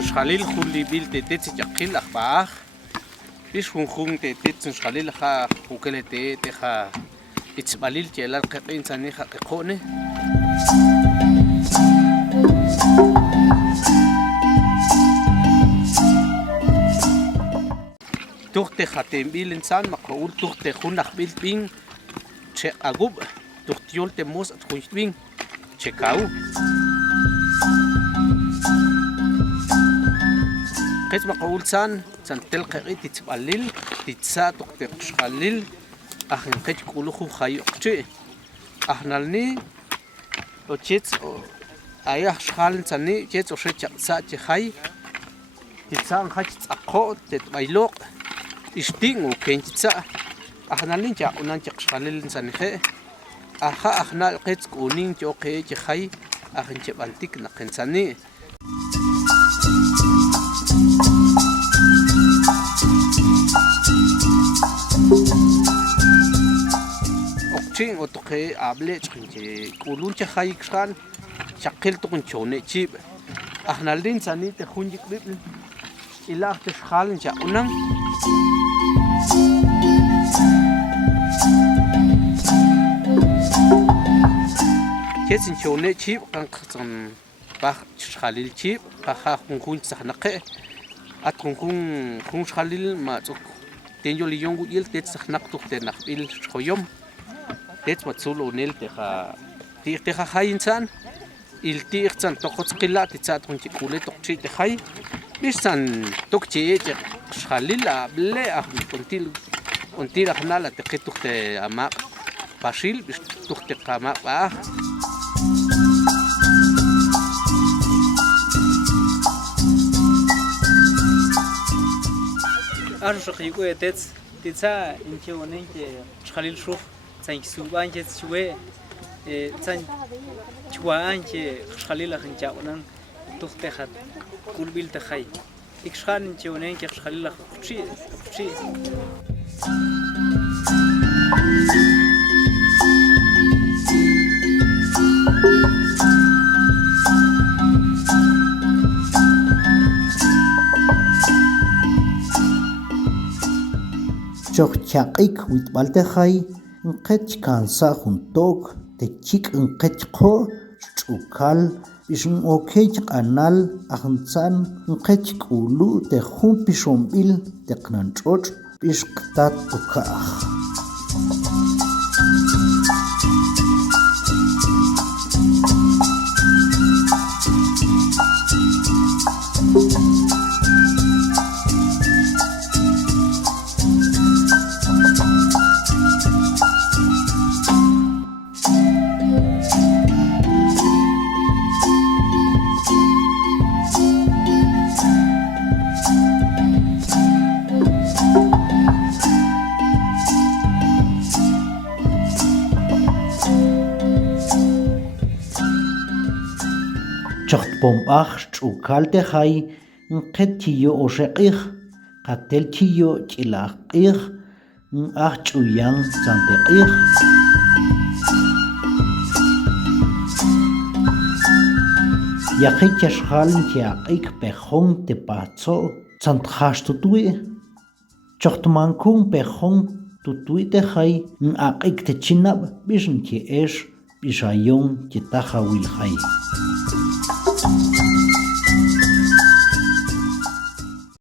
Khalil Juli Bil Tetet Yakil Akbach. Bish Hung Tetet Khalil Ha Hukelete Teha. It's Balil Jelal Kapin Saniha Kone. Tuchte Hatembil in San Makaul, Tuchte Hunach Bildbing, Che Agub, Tuchtiolte Mos at Huichbing, Chekau. Kes Makaul San, Santel Kerit, it's Balil, Titsa, Tuchte Khalil, Ahin Kech Kuluhu Hayokche, Ahnalni, Ochets, Ayah Shal Sani, Jets or Sach Hai, Titsan Hatch Akot, that my lock. Isting o kentsa ahnalin cha unan cha khalil sanhe aha ahnal qets kuning cho ke khai ahn che baltik na kensani okching o to ke able chinche kulun cha khai khan chaqil to kun chone chib ahnalin sani te khunjik bib ilah te khalin cha unang Kesin chone chip kan kham bah Khalil chip ha khung sahnaqe at khung Khalil ma tsuk tenjo li yongu il tet sahnak tuk te nakhil khoyom tet matsulo nel te kha hay insan il tirtsan toqots qilla titsat khun chikule toqchi te hay bisan tokchi Khalil able ah until ahnala te qituk te ama Bashil bis tukte qama ba Arshaq yugo etets titsa inke onenke Khalil shuf tsank subanke chwe tsan chwa anke Khalil khancha onan tukte khat kulbil te khay ikshkhan inke onenke Khalil khchi Chokchaqik witbaltejay nqech kansa juntok techik nqechqo chukal bishun okech qanal ahnsan nqech kulu te jun pishombil teqnanchoch bishqtat tukah Bombach chukalte hay nqetiyo osheqih qatelchiyo chilaqih chuyang santeqih yaqichash halin tiaqik pejong tepatso santkhashtutui choqtmankun pejong tutui te hay aqik te chinab bishn ki esh bishayon ki tahawil hay